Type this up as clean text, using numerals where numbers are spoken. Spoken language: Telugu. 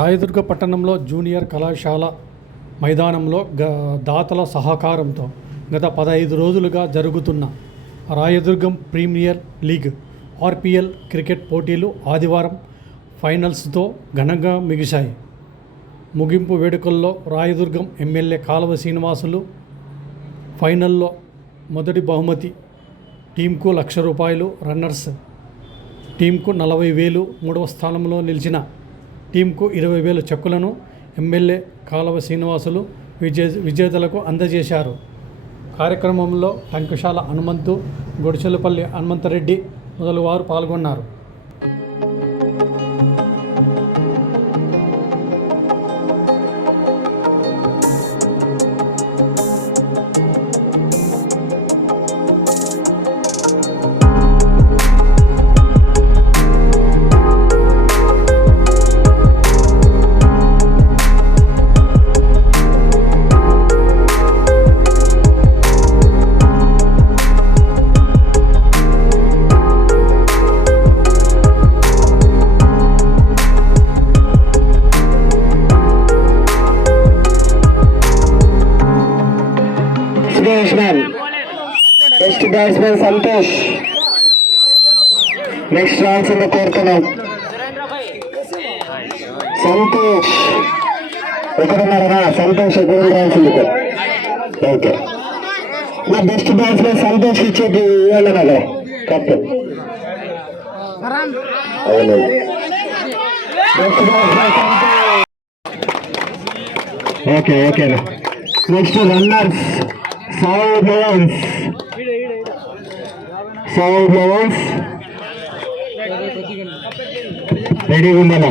రాయదుర్గ పట్టణంలో జూనియర్ కళాశాల మైదానంలో దాతల సహకారంతో గత 15 రోజులుగా జరుగుతున్న Rayadurgam premier league RPL cricket పోటీలు ఆదివారం ఫైనల్స్తో ఘనంగా ముగిశాయి. ముగింపు వేడుకల్లో రాయదుర్గం ఎమ్మెల్యే కాలువ శ్రీనివాసులు ఫైనల్లో మొదటి బహుమతి టీంకు ₹1,00,000, రన్నర్స్ టీంకు 40,000, మూడవ స్థానంలో నిలిచిన టీంకు 20,000 చెక్కులను ఎమ్మెల్యే కాలువ శ్రీనివాసులు విజేతలకు అందజేశారు. కార్యక్రమంలో టంకశాల హనుమంతు, గొడిచెలపల్లి హనుమంతరెడ్డి మొదలువారు పాల్గొన్నారు. Best batsman Santosh. Next runs in the కోరుతున్నాం. సంతోష్ ఎక్కడున్నారా? సంతోష్ ఎక్కడ రావాల్సింది. ఓకే, నా బెస్ట్ బ్యాట్స్మెన్ సంతోష్ ఇచ్చేది ఇవ్వాలన్నా కెప్టెన్. అవును, బెస్ట్ బ్యాట్స్మెన్ సంతోష్. ఓకే ఓకేనా. Next runners South Lawrence ready ఉండాలి.